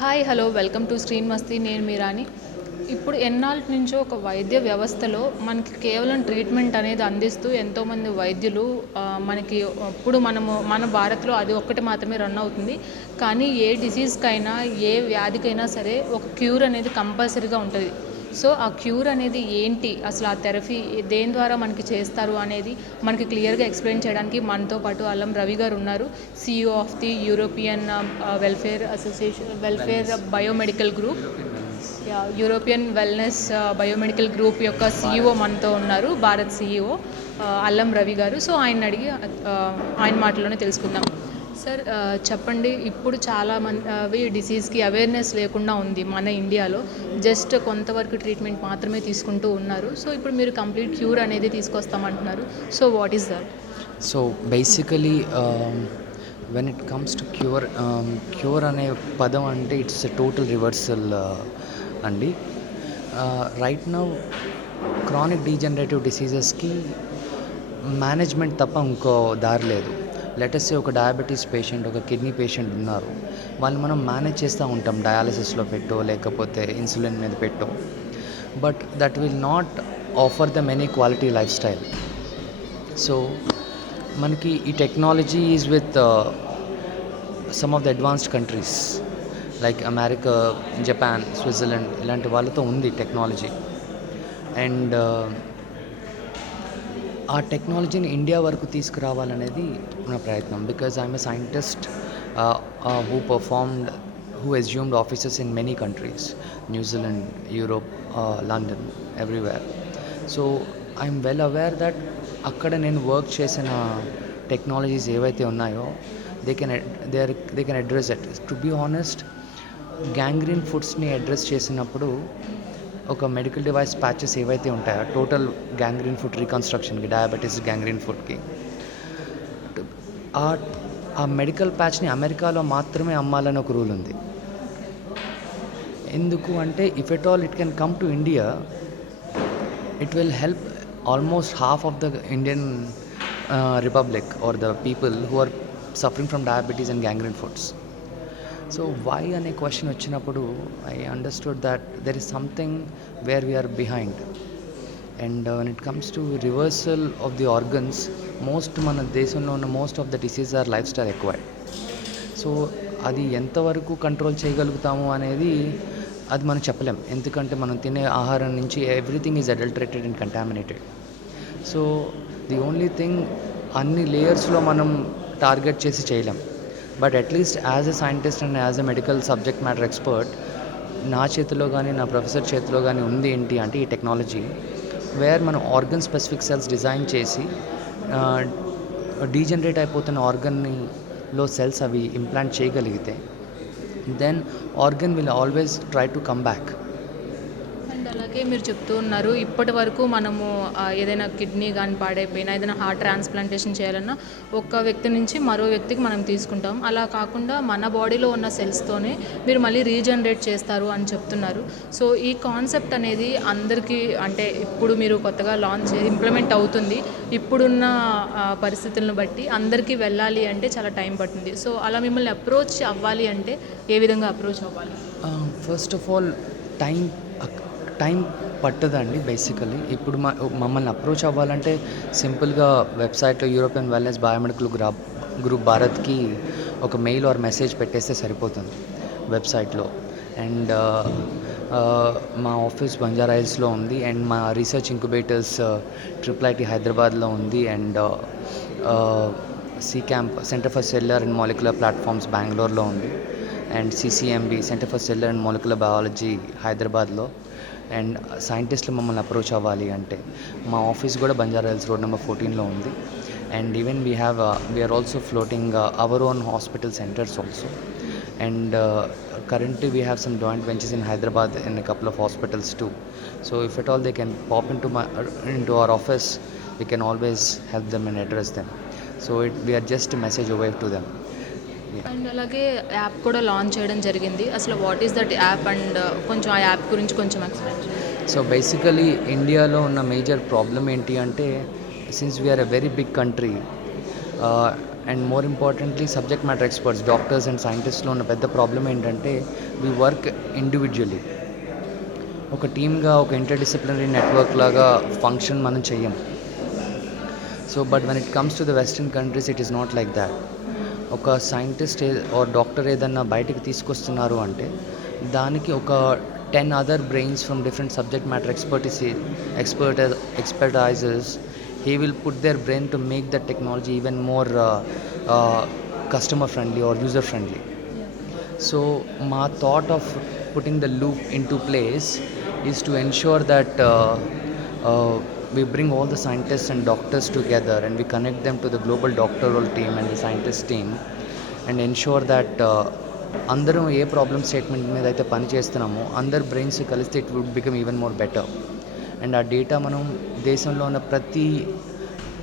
Hi hello welcome to screen మస్తీ. నేను మీరాని. ఇప్పుడు ఎన్నాళ్ళ నుంచో ఒక వైద్య వ్యవస్థలో మనకి కేవలం ట్రీట్మెంట్ అనేది అందిస్తూ ఎంతోమంది వైద్యులు మనకి ఇప్పుడు మన భారత్లో అది ఒక్కటి మాత్రమే రన్ అవుతుంది. కానీ ఏ డిసీజ్కైనా ఏ వ్యాధికైనా సరే ఒక క్యూర్ అనేది కంపల్సరీగా ఉంటుంది. సో ఆ క్యూర్ అనేది ఏంటి, అసలు ఆ థెరపీ దేని ద్వారా మనకి చేస్తారు అనేది మనకి క్లియర్గా ఎక్స్ప్లెయిన్ చేయడానికి మనతో పాటు అల్లం రవి గారు ఉన్నారు. CEO of the European welfare biomedical group, European wellness biomedical group యొక్క CEO మనతో ఉన్నారు, భారత్ CEO అల్లం రవి గారు. సో ఆయన అడిగి ఆయన మాటలోనే తెలుసుకుందాం. సార్ చెప్పండి, ఇప్పుడు చాలా మంది డిసీజ్కి అవేర్నెస్ లేకుండా ఉంది మన ఇండియాలో. జస్ట్ కొంతవరకు ట్రీట్మెంట్ మాత్రమే తీసుకుంటూ ఉన్నారు. సో ఇప్పుడు మీరు కంప్లీట్ క్యూర్ అనేది తీసుకొస్తామంటున్నారు. So what is that? So basically when it comes to cure అనే పదం అంటే ఇట్స్ ఎ టోటల్ రివర్సల్ అండి. రైట్ నౌ క్రానిక్ డీజనరేటివ్ డిసీజెస్కి మేనేజ్మెంట్ తప్ప ఇంకో దారి లేదు. లెటెస్ట్ ఒక డయాబెటీస్ పేషెంట్, ఒక కిడ్నీ పేషెంట్ ఉన్నారు, వాళ్ళు మనం మేనేజ్ చేస్తూ ఉంటాం, డయాలసిస్లో పెట్టో లేకపోతే ఇన్సులిన్ మీద పెట్టో. But that will not offer them any quality lifestyle. So మనకి ఈ technology is with some of the advanced countries like America, Japan, Switzerland ఇలాంటి వాళ్ళతో ఉంది టెక్నాలజీ. అండ్ ఆ టెక్నాలజీని ఇండియా వరకు తీసుకురావాలనేది నా ప్రయత్నం. Because I'm a scientist who assumed offices in many countries, New Zealand, Europe, London, everywhere. So I'm well aware that అక్కడ నేను వర్క్ చేసిన టెక్నాలజీస్ ఏవైతే ఉన్నాయో they can address it. To be honest, gangrene ఫుడ్స్ని అడ్రస్ చేసినప్పుడు ఒక మెడికల్ డివైస్ ప్యాచెస్ ఏవైతే ఉంటాయో టోటల్ గ్యాంగ్రీన్ ఫుడ్ రీకన్స్ట్రక్షన్కి, డయాబెటీస్ గ్యాంగ్రీన్ ఫుడ్కి, ఆ మెడికల్ ప్యాచ్ని అమెరికాలో మాత్రమే అమ్మాలని ఒక రూల్ ఉంది. ఎందుకు అంటే if at all it can come to India, it will help almost half of the Indian republic or the people who are suffering from diabetes and gangrene foods. So why అనే క్వశ్చన్ వచ్చినప్పుడు I understood that there is something where we're behind. And when it comes to reversal of the organs, మన దేశంలో ఉన్న most of the disease are life style acquired. సో అది ఎంతవరకు కంట్రోల్ చేయగలుగుతాము అనేది అది మనం చెప్పలేం. ఎందుకంటే మనం తినే ఆహారం నుంచి everything is adulterated and contaminated. So the only thing అన్ని లేయర్స్లో మనం టార్గెట్ చేసి చేయలేం. But at least as a scientist and as a medical subject matter expert, నా చేతిలో కానీ నా ప్రొఫెసర్ చేతిలో కానీ ఉంది ఏంటి అంటే ఈ టెక్నాలజీ వేర్ మనం ఆర్గన్ స్పెసిఫిక్ సెల్స్ డిజైన్ చేసి డీజనరేట్ అయిపోతున్న ఆర్గన్లో సెల్స్ అవి ఇంప్లాంట్ చేయగలిగితే then organ will always try to come back. అలాగే మీరు చెప్తూ ఉన్నారు, ఇప్పటి వరకు మనము ఏదైనా కిడ్నీ కానీ పాడైపోయినా, ఏదైనా హార్ట్ ట్రాన్స్ప్లాంటేషన్ చేయాలన్నా ఒక వ్యక్తి నుంచి మరో వ్యక్తికి మనం తీసుకుంటాం. అలా కాకుండా మన బాడీలో ఉన్న సెల్స్తోనే మీరు మళ్ళీ రీజనరేట్ చేస్తారు అని చెప్తున్నారు. సో ఈ కాన్సెప్ట్ అనేది అందరికీ, అంటే ఇప్పుడు మీరు కొత్తగా ఇంప్లిమెంట్ అవుతుంది, ఇప్పుడున్న పరిస్థితులను బట్టి అందరికీ వెళ్ళాలి అంటే చాలా టైం పడుతుంది. సో అలా మిమ్మల్ని అప్రోచ్ అవ్వాలి అంటే ఏ విధంగా అప్రోచ్ అవ్వాలి? ఫస్ట్ ఆఫ్ ఆల్ టైం పట్టదండి. బేసికలీ ఇప్పుడు మమ్మల్ని అప్రోచ్ అవ్వాలంటే సింపుల్గా వెబ్సైట్లో యూరోపియన్ వెల్నెస్ బయోమెడికల్ గ్రూప్ భారత్కి ఒక మెయిల్ ఆర్ మెసేజ్ పెట్టేస్తే సరిపోతుంది వెబ్సైట్లో. అండ్ మా ఆఫీస్ బంజారా హిల్స్లో ఉంది, అండ్ మా రీసెర్చ్ ఇంక్యుబేటర్స్ IIIT హైదరాబాద్లో ఉంది, and CCAMP centre for cellular and molecular platforms బెంగళూరులో ఉంది, and CCMB centre for cellular and molecular biology హైదరాబాద్లో. అండ్ సైంటిస్టులు మమ్మల్ని అప్రోచ్ అవ్వాలి అంటే మా ఆఫీస్ కూడా బంజారా హిల్స్ రోడ్ నెంబర్ 14లో ఉంది. And even we're also floating our own hospital centres also. And currently we have some joint ventures in Hyderabad in a couple of hospitals too. So if at all they can pop into our office, we can always help them and address them. So we are just a message away to them. And అలాగే యాప్ కూడా లాంచ్ చేయడం జరిగింది. అసలు what is that app and కొంచెం ఆ యాప్ గురించి కొంచెం ఎక్స్ప్లెయిన్ చేయండి. సో బేసికలీ ఇండియాలో ఉన్న మేజర్ ప్రాబ్లం ఏంటి అంటే, since we are a very big country, and more importantly subject matter experts doctors and సైంటిస్ట్లో ఉన్న పెద్ద ప్రాబ్లం ఏంటంటే వీ వర్క్ ఇండివిజువల్లీ. ఒక టీమ్గా ఒక ఇంటర్డిసిప్లినరీ నెట్వర్క్ లాగా ఫంక్షన్ మనం చెయ్యం. So but when it comes to the western countries it is not like that. ఒక సైంటిస్ట్ ఆర్ డాక్టర్ ఏదన్నా బయటికి తీసుకొస్తున్నారు అంటే దానికి ఒక 10 other brains from different subject matter expertises, he will put their brain to make that technology even more customer friendly or user friendly. So my thought of putting the loop into place is to ensure that we bring all the scientists and doctors together and we connect them to the global doctoral team and the scientist team and ensure that అందరం ఏ problem statement మీద అయితే పని చేస్తున్నామో అందరు brains కలిస్తే it would become even more better. And ఆ data మనం దేశంలో ఉన్న ప్రతి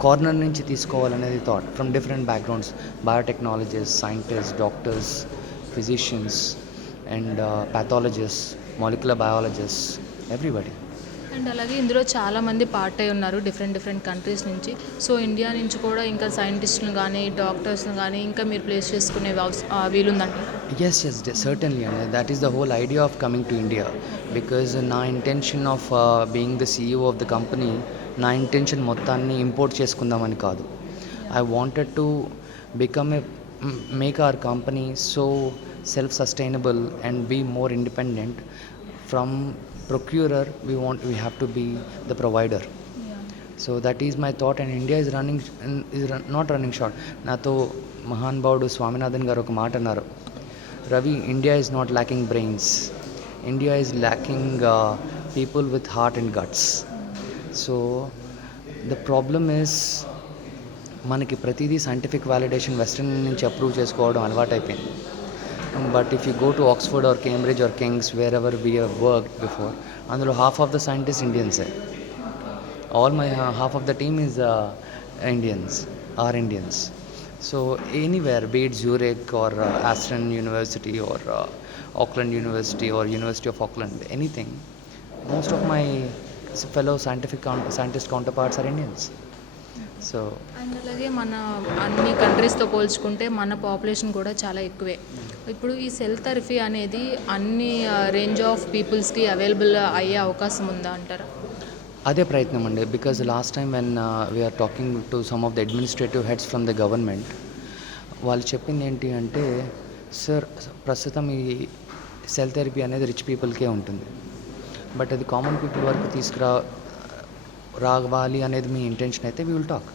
కార్నర్ నుంచి తీసుకోవాలనేది thought from different backgrounds, biotechnologist, scientist, doctors, physicians and pathologist, molecular biologist, everybody. And అలాగే ఇందులో చాలామంది పార్ట్ అయి ఉన్నారు డిఫరెంట్ కంట్రీస్ నుంచి. సో ఇండియా నుంచి కూడా ఇంకా సైంటిస్టులు కానీ డాక్టర్స్ని కానీ ఇంకా మీరు ప్లేస్ చేసుకునే వీలుందండి? Yes, certainly. And that is the whole idea of coming to India. Because నా intention of being the CEO of the company, నా ఇంటెన్షన్ మొత్తాన్ని ఇంపోర్ట్ చేసుకుందామని కాదు. I wanted to make our company so self-sustainable and be more independent. From procurer, we have to be the provider. So that is my thought, and India is not running short. నాతో మహానుభావుడు స్వామినాథన్ గారు ఒక మాట అన్నారు, Ravi, India is not lacking brains, India is lacking people with heart and guts. So the problem is మనకి ప్రతిదీ scientific validation western నుంచి అప్రూవ్ చేసుకోవడం అలవాటైపోయింది. But if you go to Oxford or Cambridge or King's, wherever we have worked before, అందులో half of the scientists Indians. All my half of the team is Indians. So anywhere, be it Zurich or Aston University or Auckland University or University of Auckland, anything, most of my fellow scientist counterparts are Indians. So and అలాగే మన అన్ని కంట్రీస్తో పోల్చుకుంటే మన పాపులేషన్ కూడా చాలా ఎక్కువే. ఇప్పుడు ఈ సెల్ థెరపీ అనేది అన్ని రేంజ్ ఆఫ్ పీపుల్స్కి అవైలబుల్ అయ్యే అవకాశం ఉందా అంటారా? అదే ప్రయత్నం అండి. Because last time when we're talking to some of the administrative heads from the government, వాళ్ళు చెప్పింది ఏంటి అంటే, సార్ ప్రస్తుతం ఈ సెల్ థెరపీ అనేది రిచ్ పీపుల్కే ఉంటుంది, బట్ అది కామన్ పీపుల్ వరకు రావాలి అనేది మీ ఇంటెన్షన్ అయితే వీ విల్ టాక్.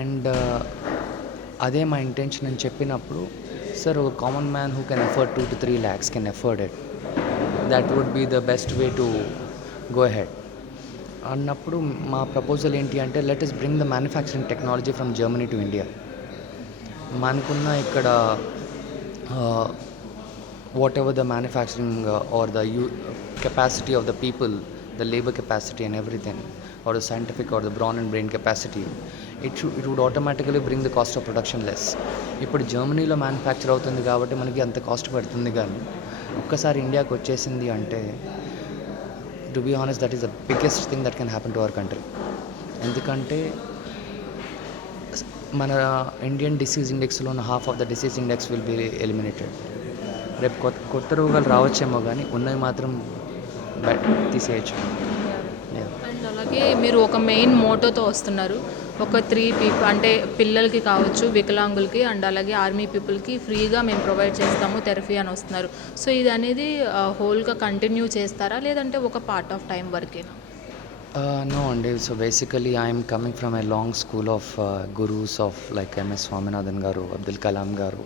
అండ్ అదే మా ఇంటెన్షన్ అని చెప్పినప్పుడు, సార్ ఒక common man who can afford 2 to 3 lakhs can afford it, that would be the best way to go ahead అన్నప్పుడు మా ప్రపోజల్ ఏంటి అంటే, let us bring the manufacturing technology from Germany to India. మనకున్న ఇక్కడ what ever the manufacturing or the capacity of the people, the labor capacity and everything, or the scientific or the brain and brain capacity, it would automatically bring the cost of production less. ఇప్పుడు జర్మనీలో మ్యానుఫ్యాక్చర్ అవుతుంది కాబట్టి మనకి అంత కాస్ట్ పడుతుంది, కానీ ఒక్కసారి ఇండియాకి వచ్చేసింది అంటే, to be honest, that is the biggest thing that can happen to our country. ఎందుకంటే మన ఇండియన్ డిసీజ్ ఇండెక్స్లో ఉన్న half of the disease index will be eliminated. రేపు కొత్త రోగాలు రావచ్చేమో, కానీ ఉన్నవి మాత్రం తీసేయచ్చు. అండ్ అలాగే మీరు ఒక మెయిన్ మోటోతో వస్తున్నారు, ఒక 3 people అంటే పిల్లలకి కావచ్చు, వికలాంగులకి అండ్ అలాగే ఆర్మీ పీపుల్కి ఫ్రీగా మేము ప్రొవైడ్ చేస్తాము థెరపీ అని వస్తున్నారు. సో ఇది అనేది హోల్గా కంటిన్యూ చేస్తారా, లేదంటే ఒక పార్ట్ ఆఫ్ టైం వరకేనా? No అండి. So basically I'm coming from a long school of gurus of like MS Swaminathan గారు, అబ్దుల్ కలాం గారు,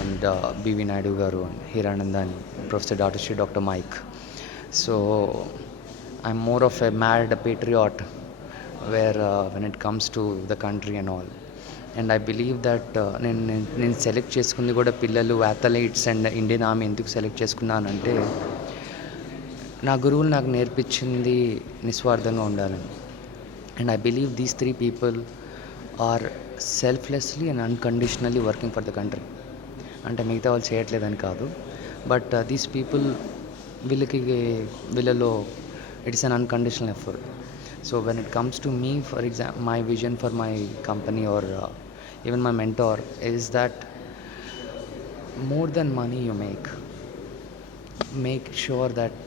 and B.V. Naidu garu, Hiranandan, Professor Dr. Shri Dr. Mike. So I'm more of a mad patriot where when it comes to the country and all, and I believe that నేను select చేసుకుంది కూడా పిల్లలు athletes and Indian army ఎందుకు select చేసుకున్నానంటే, నా గురువులు నాకు నేర్పించింది నిస్వార్థంగా ఉండాలని. And I believe these 3 people are selflessly and unconditionally working for the country. అంటే మిగతా వాళ్ళు చేయట్లేదని కాదు, బట్ దీస్ పీపుల్ వీళ్ళలో it is an unconditional effort. So when it comes to me, for example my vision for my company or even my mentor, is that more than money you make sure that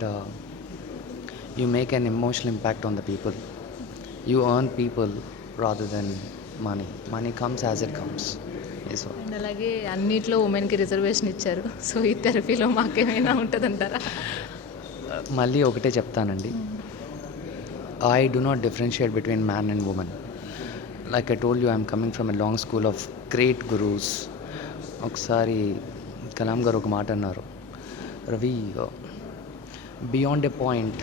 you make an emotional impact on the people. You earn people rather than money. Money comes as it comes. Yes, sir. And అలాగే అన్నిట్లో ఉమెన్కి రిజర్వేషన్ ఇచ్చారు. సో ఈ థెరపీలో మాకేమైనా ఉంటుందంటారా? మళ్ళీ ఒకటే చెప్తానండి. I do not differentiate between man and woman. Like I told you, I'm coming from a long school of great gurus. ఒకసారి కలాం గారు ఒక మాట అన్నారు, Ravi, beyond a point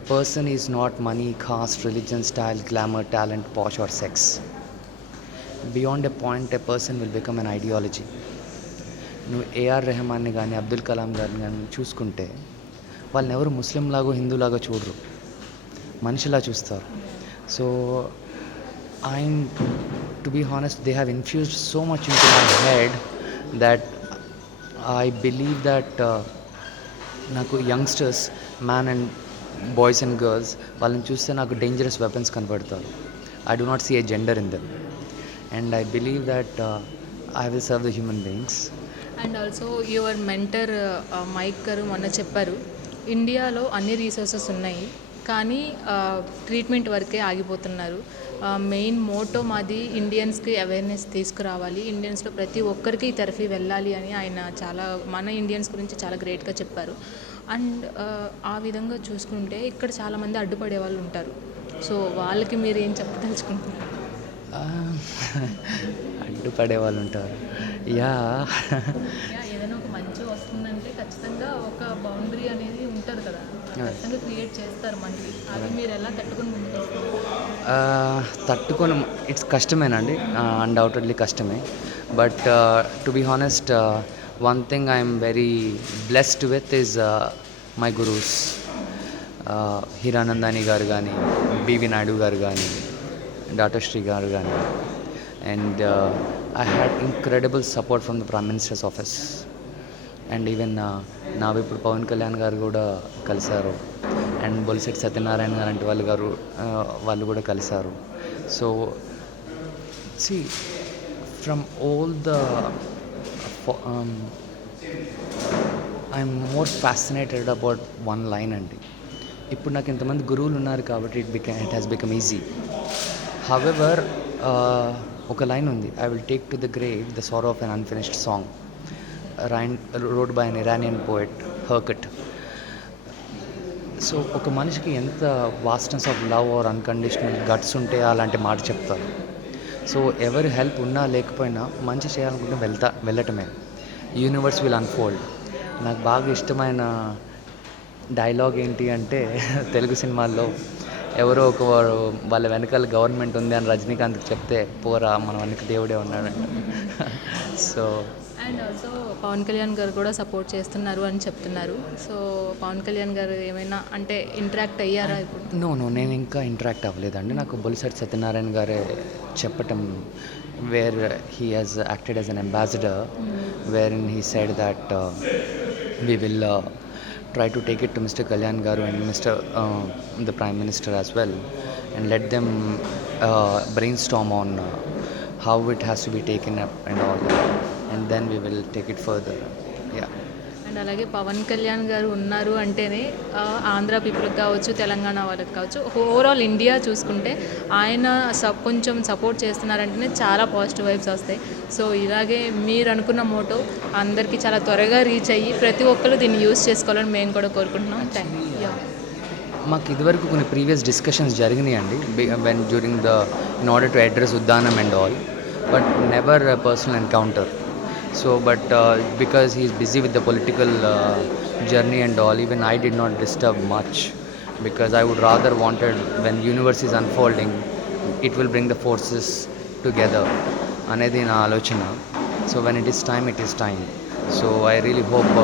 a person is not money, cost, religion, style, glamour, talent, posh are sex. Beyond a point a person will become an ideology. నువ్వు ఏఆర్ రెహమాన్ని కానీ అబ్దుల్ కలాం గారిని కానీ చూసుకుంటే వాళ్ళని ఎవరు ముస్లింలాగో హిందూలాగా చూడరు, మనిషిలా చూస్తారు. So I'm, to be honest, they have infused so much into my head that I believe that నాకు youngsters, man and boys and girls, వాళ్ళని చూస్తే నాకు డేంజరస్ వెపన్స్ కనబడతారు. I do not see a gender in them, and I believe that I will serve the human beings. And also your mentor Mike గారు మొన్న చెప్పారు, ఇండియాలో అన్ని రీసోర్సెస్ ఉన్నాయి కానీ ట్రీట్మెంట్ వరకే ఆగిపోతున్నారు. మెయిన్ మోటో మాది ఇండియన్స్కి అవేర్నెస్ తీసుకురావాలి, ఇండియన్స్లో ప్రతి ఒక్కరికి ఈ థెరపీ వెళ్ళాలి అని ఆయన చాలా మన ఇండియన్స్ గురించి చాలా గ్రేట్గా చెప్పారు. అండ్ ఆ విధంగా చూసుకుంటే ఇక్కడ చాలామంది అడ్డుపడే వాళ్ళు ఉంటారు. సో వాళ్ళకి మీరు ఏం చెప్పదలుచుకుంటున్నారు? అడ్డుపడే వాళ్ళు ఉంటారు. ఏదైనా ఒక మంచి వస్తుందంటే ఖచ్చితంగా ఒక బౌండరీ అనేది ఉంటుంది కదా, ఖచ్చితంగా క్రియేట్ చేస్తారు మళ్ళీ. అది మీరు ఎలా తట్టుకొని ముందుకు తట్టుకొని ఇట్స్ కష్టమేనండి, అన్డౌటెడ్లీ కష్టమే. But to be honest, one thing I'm very blessed with is my gurus. Hiranandani గారు కానీ, బివి నాయుడు గారు కానీ, డాక్టర్ శ్రీ గారు కానీ, and I had incredible support from the Prime Minister's office, and even నా ఇప్పుడు పవన్ కళ్యాణ్ గారు కూడా కలిశారు, అండ్ బొలిశెట్టి సత్యనారాయణ గారు అంటే వాళ్ళు కూడా కలిశారు. So see, from all the I'm more fascinated about one line అండి. ఇప్పుడు నాకు ఇంతమంది గురువులు ఉన్నారు కాబట్టి it has become easy. However, ఒక లైన్ ఉంది, I will take to the grave the sorrow of an unfinished song, wrote by an Iranian poet Harkat. So ఒక మనిషికి ఎంత vastness of love or unconditional guts ఉంటే అలాంటి మాట చెప్తారు. సో ఎవరి హెల్ప్ ఉన్నా లేకపోయినా మంచి చేయాలనుకుంటే వెళ్ళటమే. Universe will unfold. నాకు బాగా ఇష్టమైన డైలాగ్ ఏంటి అంటే, తెలుగు సినిమాల్లో ఎవరో ఒకవారు వాళ్ళ వెనకాల గవర్నమెంట్ ఉంది అని రజనీకాంత్కి చెప్తే, పోరా మన వెనక దేవుడే ఉన్నాడంట. So and also Pawan Kalyan గారు కూడా సపోర్ట్ చేస్తున్నారు అని చెప్తున్నారు. సో పవన్ కళ్యాణ్ గారు ఏమైనా అంటే ఇంటరాక్ట్ అయ్యారా ఇప్పుడు? నో నేను ఇంకా ఇంటరాక్ట్ అవ్వలేదండి. నాకు బొలిశెట్టి సత్యనారాయణ గారే చెప్పటం, where he has acted as an ambassador, wherein he said that we will try to take it to Mr. Kalyan Garu and the Prime Minister as well, and let them brainstorm on how it has to be taken up and all, and then we will take it further. Yeah. And అలాగే పవన్ కళ్యాణ్ గారు ఉన్నారు అంటేనే ఆంధ్ర పీపుల్కి కావచ్చు, తెలంగాణ వాళ్ళకి కావచ్చు, overall India చూసుకుంటే ఆయన కొంచెం సపోర్ట్ చేస్తున్నారంటేనే చాలా పాజిటివ్ వైబ్స్ వస్తాయి. సో ఇలాగే మీరు అనుకున్న మోటో అందరికీ చాలా త్వరగా రీచ్ అయ్యి ప్రతి ఒక్కరు దీన్ని యూజ్ చేసుకోవాలని మేము కూడా కోరుకుంటున్నాం. Thank you. మాకు ఇదివరకు కొన్ని ప్రీవియస్ డిస్కషన్స్ జరిగినాయండి, in order to address Uddanam and all, but never a personal encounter. So but because he is busy with the political journey and all, even I did not disturb much, because I would rather wanted, when universe is unfolding, it will bring the forces together anedi na alochana. So when it is time, it is time. So I really hope,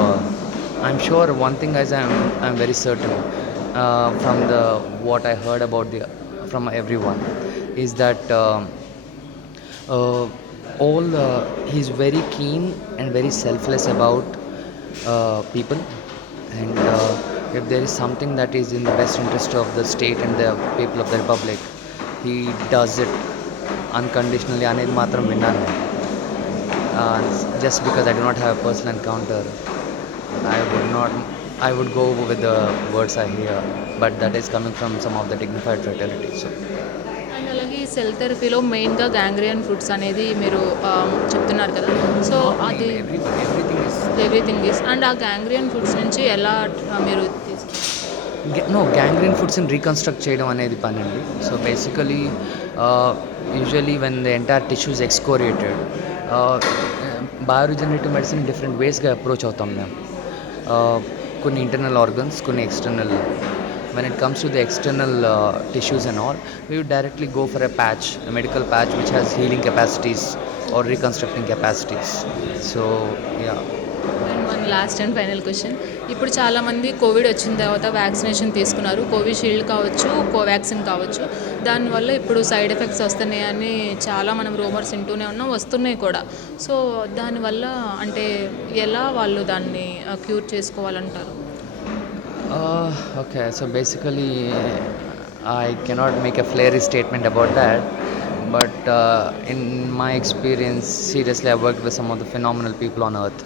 I'm sure one thing as I'm very certain from what I heard about from everyone is that he's very keen and very selfless about people, and if there is something that is in the best interest of the state and the people of the republic, he does it unconditionally అనేది మాత్రం విన్నాను. Just because I do not have personal encounter, I would go with the words I hear, but that is coming from some of the dignified fraternity. So and అలాగే ఈ సెల్ థెరపీలో మెయిన్గా గ్యాంగ్రియన్ ఫుడ్స్ అనేది మీరు చెప్తున్నారు కదా, సో అది everything is everything is and ఆ గ్యాంగ్రియన్ ఫుడ్స్ నుంచి ఎలా మీరు తీసుకుంటారు? gangrene foods in reconstruct చేయడం అనేది పని అండి. So basically usually when the entire tissue is excoriated, bioregenerative medicine different వేస్గా అప్రోచ్ అవుతాం మేము. కొన్ని ఇంటర్నల్ ఆర్గన్స్, కొన్ని external. When it comes to the external tissues and all, we would directly go for a patch, a medical patch which has healing capacities or reconstructing capacities. So yeah. And one last and final question, ఇప్పుడు చాలామంది కోవిడ్ వచ్చిన తర్వాత వ్యాక్సినేషన్ తీసుకున్నారు, కోవిషీల్డ్ కావచ్చు, కోవాక్సిన్ కావచ్చు. దానివల్ల ఇప్పుడు side effects వస్తున్నాయని చాలా మనం రూమర్స్ వింటూనే ఉన్నాం, వస్తున్నాయి కూడా. సో దానివల్ల అంటే ఎలా వాళ్ళు దాన్ని క్యూర్ చేసుకోవాలంటారు? Okay, so basically I cannot make a flary statement about that, but in my experience, seriously, I've worked with some of the phenomenal people on earth,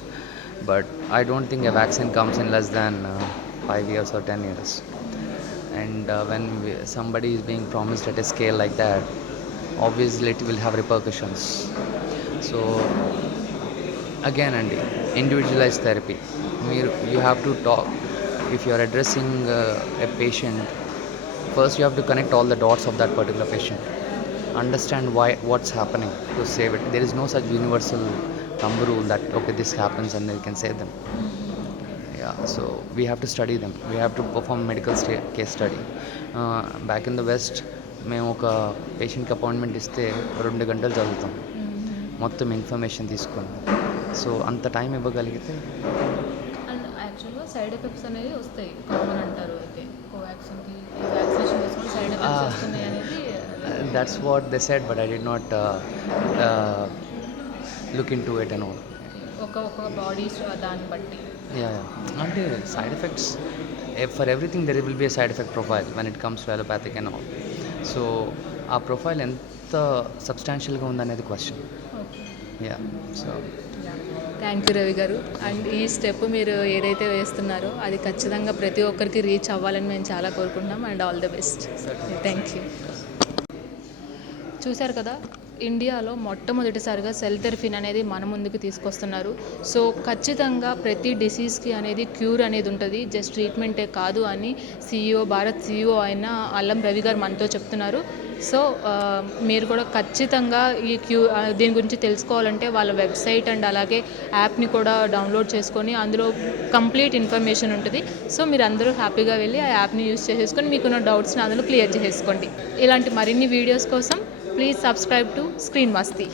but I don't think a vaccine comes in less than 5 years or 10 years. And when somebody is being promised at a scale like that, obviously it will have repercussions. So again, and individualized therapy, you have to talk. If you are addressing a patient, first you have to connect all the dots of that particular patient, understand what's happening to save it. There is no such universal thumb rule that okay, this happens and you can save them. Yeah, so we have to study them, we have to perform medical case study. Back in the West, మేము ఒక పేషెంట్కి అపాయింట్మెంట్ ఇస్తే 2 గంటలు చదువుతాం మొత్తం ఇన్ఫర్మేషన్ తీసుకొని. సో అంత టైం ఇవ్వగలిగితే. అండ్ యాక్చువల్గా సైడ్ ఎఫెక్ట్స్ అనేవి వస్తాయి, కామన్ అంటారు. అయితే కోవాక్సిన్కి వ్యాక్సినేషన్ తీసుకుని సైడ్ ఎఫెక్ట్స్ వస్తున్నాయి అనేది That's what they said, but I did not look into it and all. ఒక బాడీ దాన్ని బట్టి. Yeah. అంటే side effects, for everything there will be a side effect profile when it comes to allopathic and all. So ఆ ప్రొఫైల్ ఎంత సబ్స్టాన్షియల్గా ఉందనేది question. Okay, yeah. So thank you Ravi గారు. అండ్ ఈ స్టెప్ మీరు ఏదైతే వేస్తున్నారో అది ఖచ్చితంగా ప్రతి ఒక్కరికి రీచ్ అవ్వాలని మేము చాలా కోరుకుంటున్నాం. And all the best. Thank you. చూశారు కదా, ఇండియాలో మొట్టమొదటిసారిగా సెల్ థెరపీని అనేది మన ముందుకు తీసుకొస్తున్నారు. సో ఖచ్చితంగా ప్రతి డిసీజ్కి అనేది క్యూర్ అనేది ఉంటుంది, జస్ట్ ట్రీట్మెంటే కాదు అని భారత్ CEO అయిన అల్లం రవి గారు మనతో చెప్తున్నారు. సో మీరు కూడా ఖచ్చితంగా ఈ దీని గురించి తెలుసుకోవాలంటే వాళ్ళ వెబ్సైట్ అండ్ అలాగే యాప్ని కూడా డౌన్లోడ్ చేసుకొని అందులో కంప్లీట్ ఇన్ఫర్మేషన్ ఉంటుంది. సో మీరు అందరూ హ్యాపీగా వెళ్ళి ఆ యాప్ని యూజ్ చేసేసుకొని మీకున్న డౌట్స్ని అందులో క్లియర్ చేసేసుకోండి. ఇలాంటి మరిన్ని వీడియోస్ కోసం please subscribe to screen Masti.